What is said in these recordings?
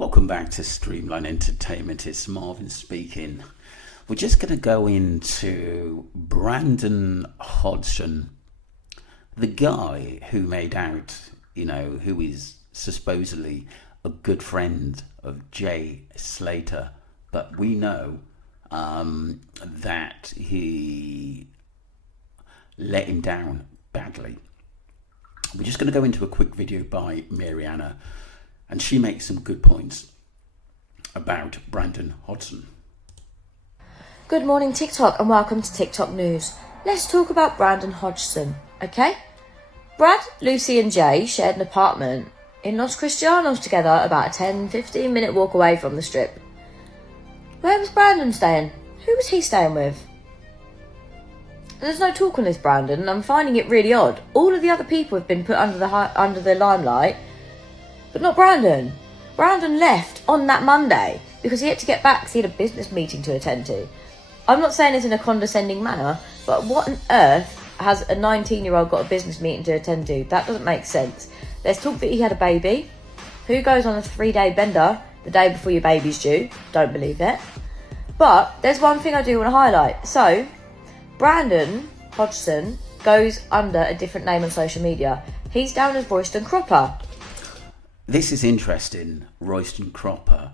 Welcome back to Streamline Entertainment. It's Marvin speaking. We're just going to go into Brandon Hodgson, the guy who made out, who is supposedly a good friend of Jay Slater, but we know that he let him down badly. We're just going to go into a quick video by Mariana, and she makes some good points about Brandon Hodgson. Good morning, TikTok, and welcome to TikTok News. Let's talk about Brandon Hodgson, okay? Brad, Lucy and Jay shared an apartment in Los Cristianos together, about a 10-15 minute walk away from the strip. Where was Brandon staying? Who was he staying with? There's no talk on this Brandon, and I'm finding it really odd. All of the other people have been put under the limelight, but not Brandon. Brandon left on that Monday because he had to get back because he had a business meeting to attend to. I'm not saying this in a condescending manner, but what on earth has a 19-year-old got a business meeting to attend to? That doesn't make sense. There's talk that he had a baby. Who goes on a 3-day bender the day before your baby's due? Don't believe it. But there's one thing I do want to highlight. So, Brandon Hodgson goes under a different name on social media. He's down as Royston Cropper. This is interesting, Royston Cropper,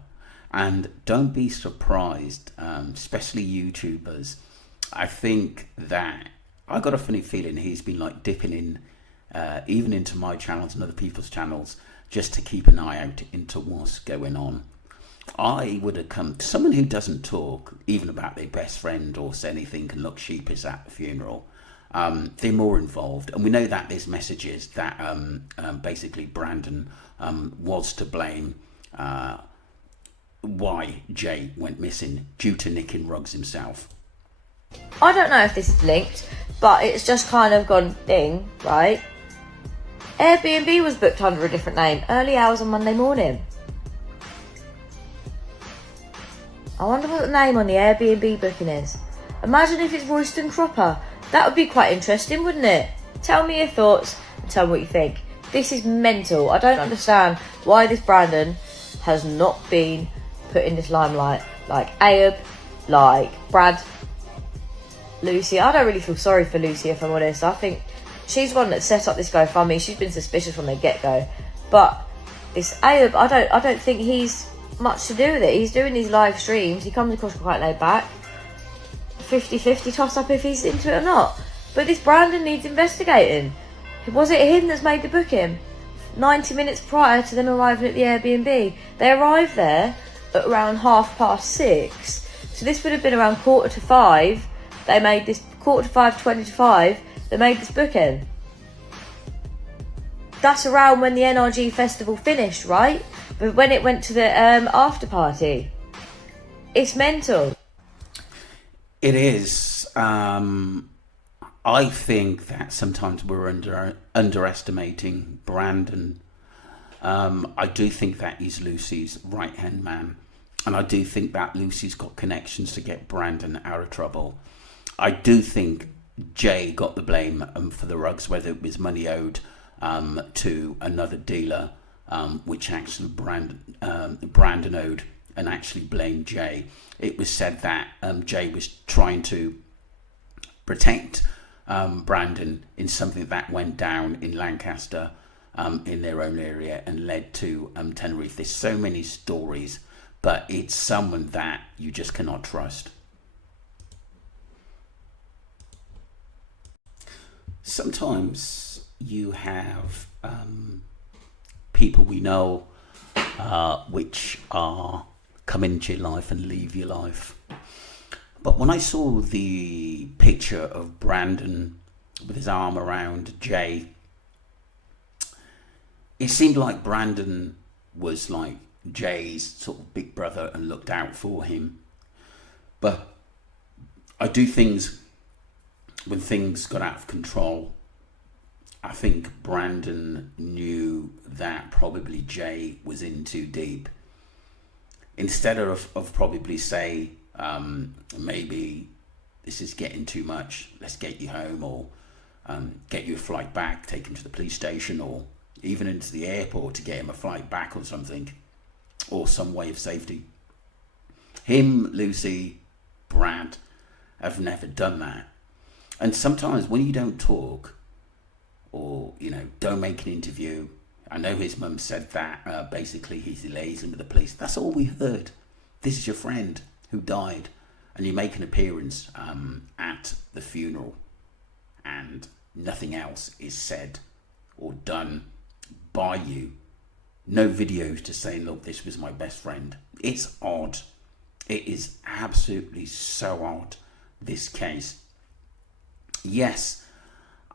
and don't be surprised, especially YouTubers. I think that I got a funny feeling he's been like dipping in, even into my channels and other people's channels, just to keep an eye out into what's going on. I would have come to someone who doesn't talk even about their best friend or say anything and look sheepish at the funeral. They're more involved, and we know that there's messages that basically Brandon was to blame why Jay went missing due to nicking rugs himself. I don't know if this is linked, but it's just kind of gone ding, right? Airbnb was booked under a different name, early hours on Monday morning. I wonder what the name on the Airbnb booking is. Imagine if it's Royston Cropper. That would be quite interesting, wouldn't it? Tell me your thoughts and tell me what you think. This is mental. I don't understand why this Brandon has not been put in this limelight. Like Ayob, like Brad, Lucy. I don't really feel sorry for Lucy, if I'm honest. I think she's one that set up this GoFundMe. She's been suspicious from the get-go. But this Ayob, I don't think he's much to do with it. He's doing these live streams. He comes across quite laid back. 50-50 toss up if he's into it or not. But this Brandon needs investigating. Was it him that's made the booking? 90 minutes prior to them arriving at the Airbnb. They arrived there at around 6:30. So this would have been around 4:45. They made this 4:45, 20:05. They made this booking. That's around when the NRG festival finished, right? But when it went to the after party. It's mental. It is. I think that sometimes we're underestimating Brandon. I do think that he's Lucy's right-hand man. And I do think that Lucy's got connections to get Brandon out of trouble. I do think Jay got the blame for the rugs, whether it was money owed to another dealer, which actually Brandon owed, and actually blamed Jay. It was said that Jay was trying to protect Brandon in something that went down in Lancaster in their own area and led to Tenerife. There's so many stories, but it's someone that you just cannot trust. Sometimes you have people we know which are come into your life and leave your life. But when I saw the picture of Brandon with his arm around Jay, it seemed like Brandon was like Jay's sort of big brother and looked out for him. But I do things when things got out of control. I think Brandon knew that probably Jay was in too deep. Instead of probably say, maybe this is getting too much, let's get you home, or get you a flight back, take him to the police station, or even into the airport to get him a flight back or something. or some way of safety. Him, Lucy, Brad have never done that. And sometimes when you don't talk, or, you know, don't make an interview, I know his mum said that, basically he's liaising with the police. That's all we heard. This is your friend who died, and you make an appearance at the funeral, and nothing else is said or done by you. No videos to say, look, this was my best friend. It's odd. It is absolutely so odd, this case. Yes,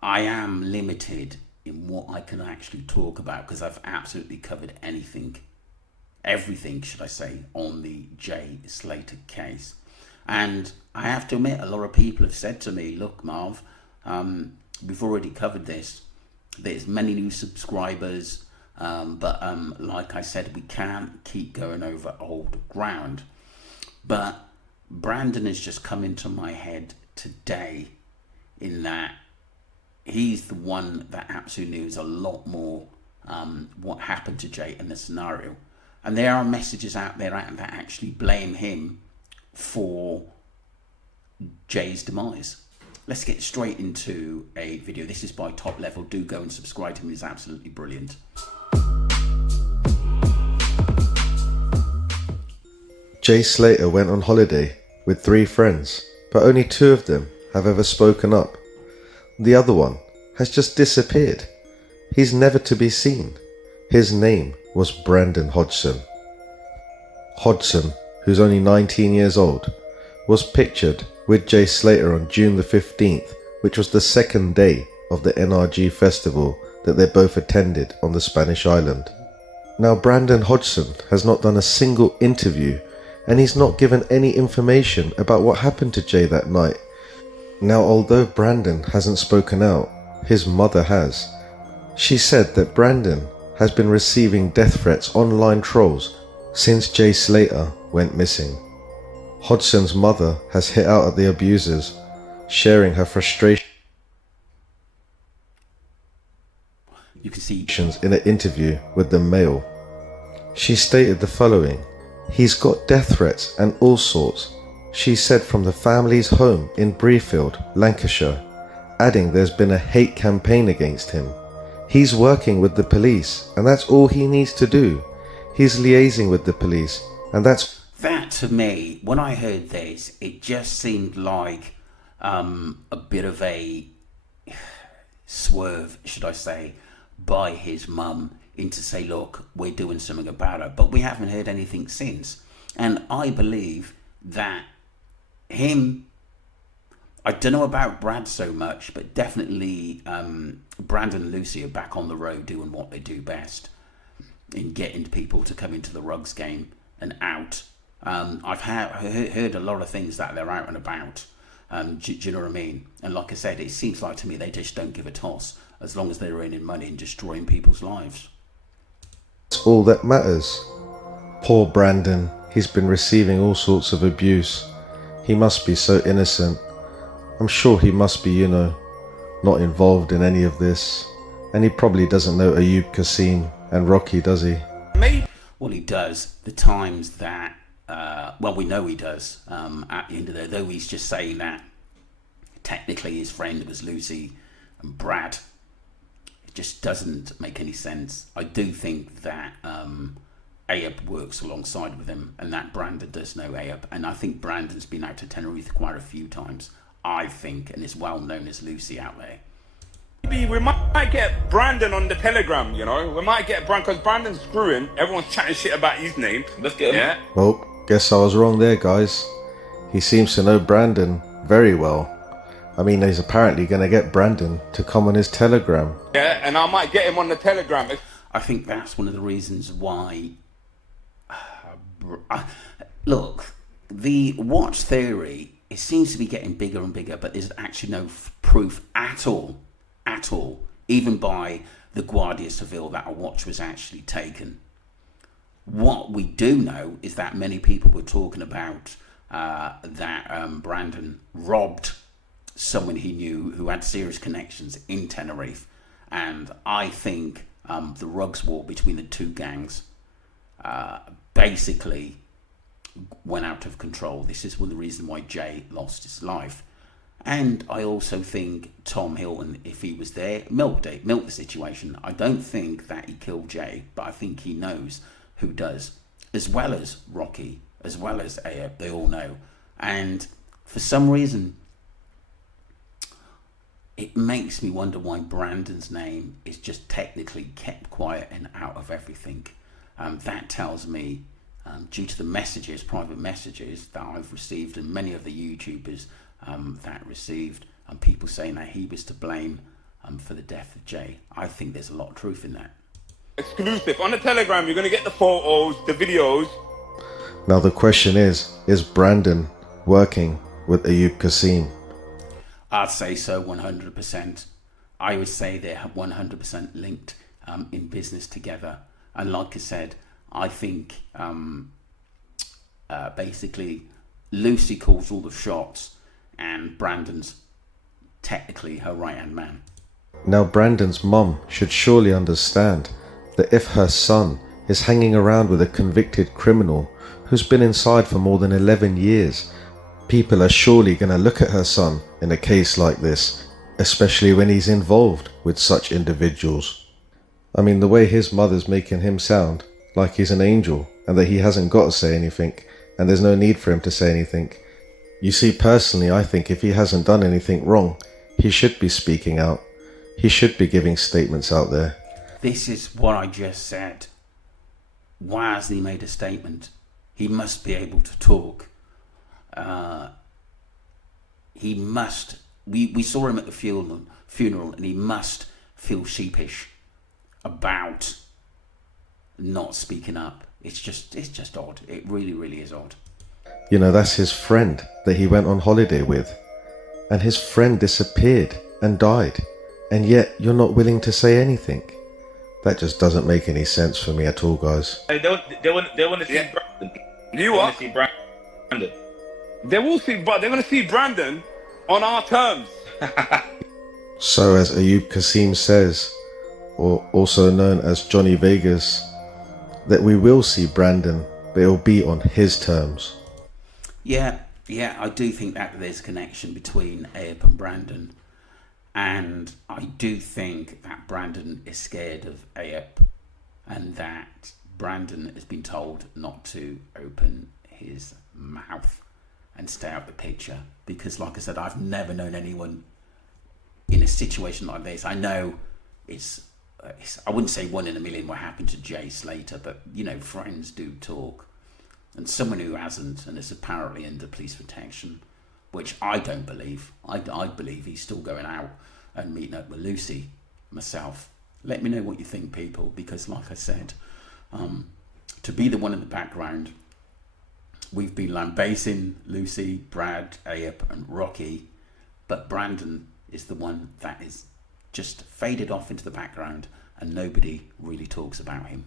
I am limited in what I can actually talk about, because I've absolutely covered everything, should I say, on the Jay Slater case. And I have to admit, a lot of people have said to me, look, Marv, we've already covered this. There's many new subscribers, but like I said, we can't keep going over old ground. But Brandon has just come into my head today, in that he's the one that absolutely knows a lot more what happened to Jay in the scenario. And there are messages out there that actually blame him for Jay's demise. Let's get straight into a video. This is by Top Level. Do go and subscribe to him. He's absolutely brilliant. Jay Slater went on holiday with 3 friends, but only 2 of them have ever spoken up. The other one has just disappeared. He's never to be seen. His name was Brandon Hodgson. Hodgson, who's only 19 years old, was pictured with Jay Slater on June the 15th, which was the second day of the NRG festival that they both attended on the Spanish island. Now, Brandon Hodgson has not done a single interview, and he's not given any information about what happened to Jay that night. Now, although Brandon hasn't spoken out, his mother has. She said that Brandon has been receiving death threats, online trolls, since Jay Slater went missing. Hodgson's mother has hit out at the abusers, sharing her frustration. You can see In an interview with the Mail. She stated the following: "He's got death threats and all sorts," she said, from the family's home in Breafield, Lancashire, adding there's been a hate campaign against him. He's working with the police, and that's all he needs to do. He's liaising with the police, and that's... That, to me, when I heard this, it just seemed like a bit of a swerve, should I say, by his mum into say, look, we're doing something about it. But we haven't heard anything since. And I believe that I don't know about Brad so much, but definitely Brandon and Lucy are back on the road doing what they do best, in getting people to come into the Rugs game and out. I've heard a lot of things that they're out and about. Do you know what I mean? And like I said, it seems like to me they just don't give a toss as long as they're earning money and destroying people's lives. That's all that matters. Poor Brandon, he's been receiving all sorts of abuse. He must be so innocent. I'm sure he must be, not involved in any of this. And he probably doesn't know Ayub Kassim and Rocky, does he? Well, he does. The times that, we know he does. At the end of the day, though he's just saying that technically his friend was Lucy and Brad, it just doesn't make any sense. I do think that Ayub works alongside with him, and that Brandon does know Ayub. And I think Brandon's been out to Tenerife quite a few times, I think, and is well known as Lucy out there. Maybe we might get Brandon on the Telegram, We might get Brandon, because Brandon's screwing. Everyone's chatting shit about his name. Let's get him. Yeah. Well, guess I was wrong there, guys. He seems to know Brandon very well. I mean, he's apparently going to get Brandon to come on his Telegram. Yeah, and I might get him on the Telegram. I think that's one of the reasons why... look, the watch theory, it seems to be getting bigger and bigger, but there's actually no proof at all, even by the Guardia Civil, that a watch was actually taken. What we do know is that many people were talking about that Brandon robbed someone he knew who had serious connections in Tenerife. And I think the Rugs war between the two gangs basically went out of control. This is one of the reasons why Jay lost his life. And I also think Tom Hilton, if he was there, milked the situation. I don't think that he killed Jay, but I think he knows who does, as well as Rocky, as well as Ayub. They all know. And for some reason, it makes me wonder why Brandon's name is just technically kept quiet and out of everything. That tells me, due to the messages, private messages that I've received, and many of the YouTubers that received, and people saying that he was to blame for the death of Jay, I think there's a lot of truth in that. Exclusive. On the Telegram, you're going to get the photos, the videos. Now the question is Brandon working with Ayub Kassim? I'd say so, 100%. I would say they're 100% linked in business together. And like I said, I think basically Lucy calls all the shots, and Brandon's technically her right-hand man. Now Brandon's mum should surely understand that if her son is hanging around with a convicted criminal who's been inside for more than 11 years, people are surely going to look at her son in a case like this, especially when he's involved with such individuals. I mean, the way his mother's making him sound like he's an angel and that he hasn't got to say anything, and there's no need for him to say anything. You see, personally, I think if he hasn't done anything wrong, he should be speaking out. He should be giving statements out there. This is what I just said. Why hasn't he made a statement? He must be able to talk. He must. We saw him at the funeral, and he must feel sheepish about not speaking up. It's just odd. It really, really is odd. You know, that's his friend that he went on holiday with, and his friend disappeared and died, and yet you're not willing to say anything. That just doesn't make any sense for me at all, guys. They want to see Brandon. You They are. want to see Brandon. They will see, but they're going to see Brandon on our terms. So as Ayub Kassim says, or also known as Johnny Vegas, that we will see Brandon, but it'll be on his terms. Yeah, I do think that there's a connection between Ayub and Brandon. And I do think that Brandon is scared of Ayub, and that Brandon has been told not to open his mouth and stay out of the picture. Because like I said, I've never known anyone in a situation like this. I know it's I wouldn't say 1 in a million what happened to Jay Slater, but you know, friends do talk. And someone who hasn't and is apparently under police protection, which I don't believe. I believe he's still going out and meeting up with Lucy. Myself, let me know what you think, people, because like I said, to be the one in the background, we've been lambasting Lucy, Brad, Ayub and Rocky, but Brandon is the one that is just faded off into the background and nobody really talks about him.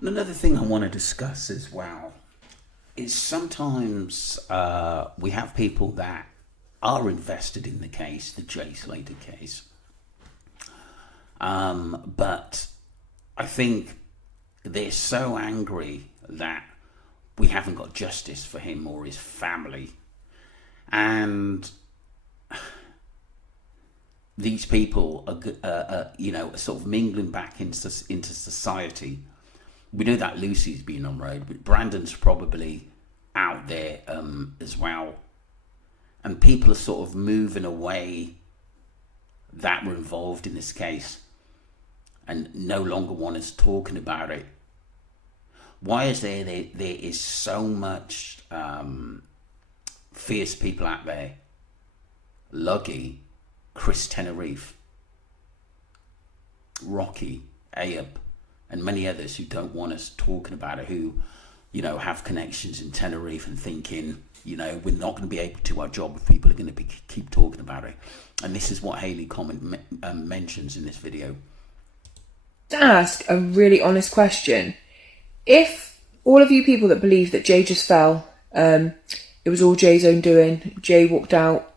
Another thing I want to discuss as well is sometimes we have people that are invested in the case, the Jay Slater case. But I think they're so angry that we haven't got justice for him or his family. And these people are sort of mingling back into society. We know that Lucy's been on road, but Brandon's probably out there as well. And people are sort of moving away that were involved in this case and no longer want us talking about it. Why is there is so much fierce people out there? Luggy, Chris Tenerife, Rocky, Ayub, and many others who don't want us talking about it, who, you know, have connections in Tenerife and thinking, you know, we're not going to be able to do our job if people are going to keep talking about it. And this is what Haley mentions in this video. To ask a really honest question. If all of you people that believe that Jay just fell, it was all Jay's own doing, Jay walked out,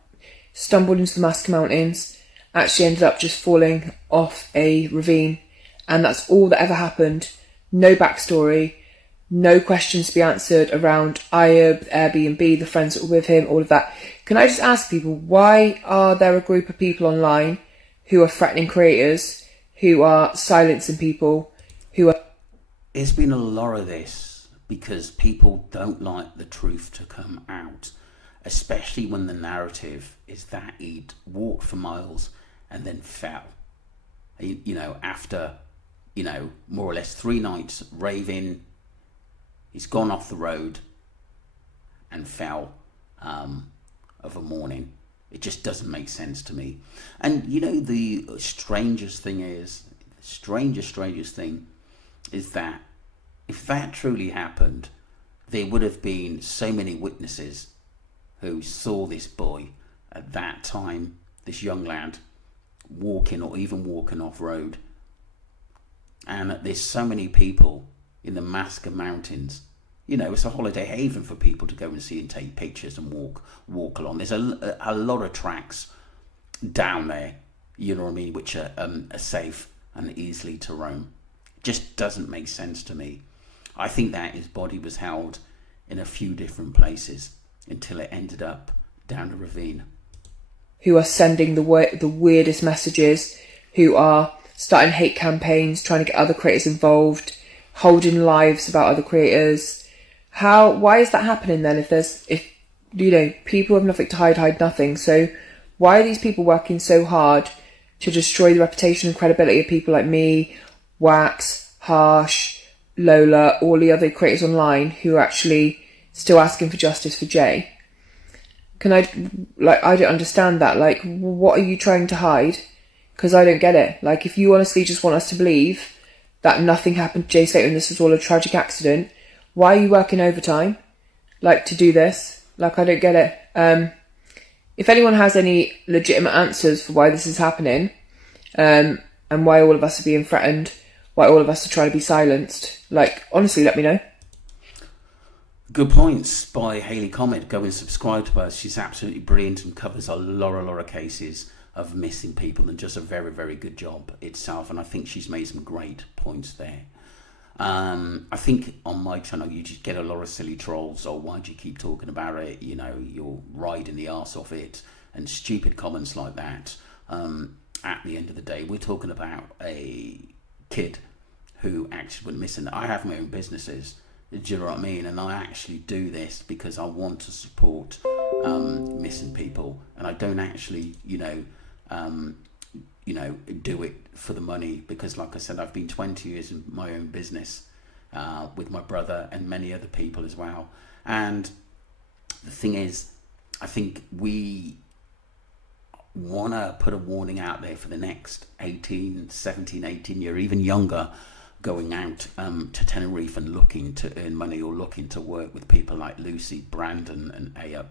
stumbled into the Masker Mountains, actually ended up just falling off a ravine, and that's all that ever happened. No backstory, no questions to be answered around Ayub, Airbnb, the friends that were with him, all of that. Can I just ask people, why are there a group of people online who are threatening creators, who are silencing people, who are... There's been a lot of this because people don't like the truth to come out, especially when the narrative is that he'd walked for miles and then fell. After, more or less 3 nights raving, he's gone off the road and fell of a morning. It just doesn't make sense to me. And the strangest thing is that if that truly happened, there would have been so many witnesses who saw this boy at that time, this young lad, walking off road. And there's so many people in the Masker Mountains. It's a holiday haven for people to go and see and take pictures and walk along. There's a lot of tracks down there, which are safe and easily to roam. It just doesn't make sense to me. I think that his body was held in a few different places until it ended up down a ravine. Who are sending the weirdest messages, who are starting hate campaigns, trying to get other creators involved, holding lives about other creators. Why is that happening then? If people have nothing to hide nothing. So why are these people working so hard to destroy the reputation and credibility of people like me, Wax, Harsh, Lola, all the other creators online who are actually still asking for justice for Jay? I don't understand that. What are you trying to hide? Because I don't get it. If you honestly just want us to believe that nothing happened to Jay Slater and this was all a tragic accident, why are you working overtime, to do this? I don't get it. If anyone has any legitimate answers for why this is happening, and why all of us are being threatened, why all of us are trying to be silenced, honestly, let me know. Good points by Hayley Comet. Go and subscribe to her. She's absolutely brilliant and covers a lot of cases of missing people and just a very, very good job itself. And I think she's made some great points there. I think on my channel you just get a lot of silly trolls. Oh, why do you keep talking about it? You're riding the arse off it, and stupid comments like that. At the end of the day, we're talking about a kid who actually went missing. I have my own businesses. Do you know what I mean? And I actually do this because I want to support missing people, and I don't actually, do it for the money, because like I said, I've been 20 years in my own business with my brother and many other people as well. And the thing is, I think we want to put a warning out there for the next 17, 18 year, even younger, going out to Tenerife and looking to earn money or looking to work with people like Lucy, Brandon and Ayub.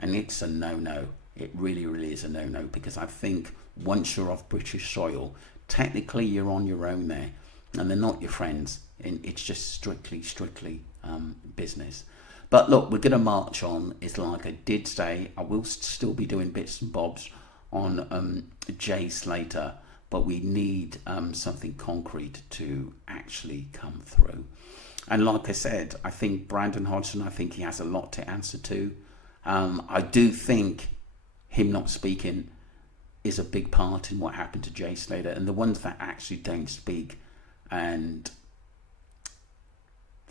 And it's a no-no. It really, really is a no-no, because I think once you're off British soil, technically you're on your own there, and they're not your friends. And it's just strictly business. But look, we're going to march on. It's like I did say, I will still be doing bits and bobs on Jay Slater, but we need something concrete to actually come through. And like I said, I think Brandon Hodgson, I think he has a lot to answer to. I do think him not speaking is a big part in what happened to Jay Slater, and the ones that actually don't speak, and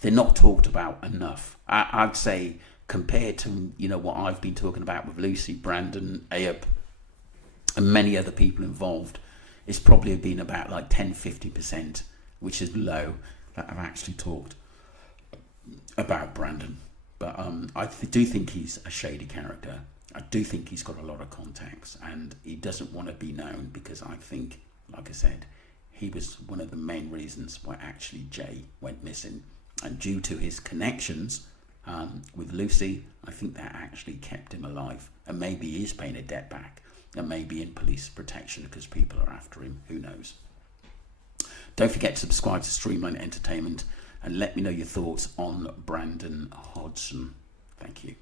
they're not talked about enough. I'd say compared to what I've been talking about with Lucy, Brandon, Ayub, and many other people involved, it's probably been about 10-50%, which is low, that I've actually talked about Brandon. But I do think he's a shady character. I do think he's got a lot of contacts, and he doesn't want to be known, because I think, like I said, he was one of the main reasons why actually Jay went missing. And due to his connections with Lucy, I think that actually kept him alive. And maybe he is paying a debt back, and maybe in police protection because people are after him. Who knows? Don't forget to subscribe to Streamline Entertainment and let me know your thoughts on Brandon Hodgson. Thank you.